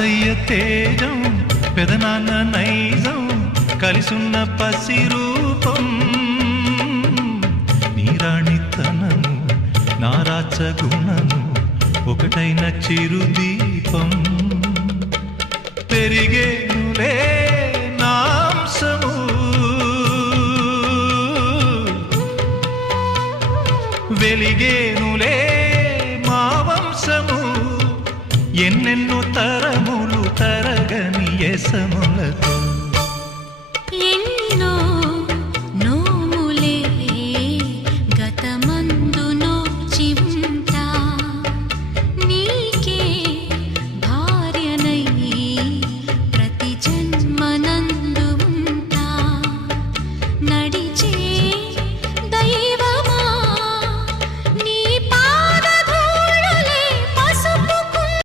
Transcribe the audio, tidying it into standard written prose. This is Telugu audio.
తాతయ్య తేజం పెదనాన్న నైజం కలిసున్న పసి రూపం నీరాణితనము నారాచ గుణము ఒకటైన చిరుదీపం పెరిగేనులే నాంసము వెలిగేనులే మా వంశము ఎన్నెన్నో తరములు తరగని యసములతో ఎన్నో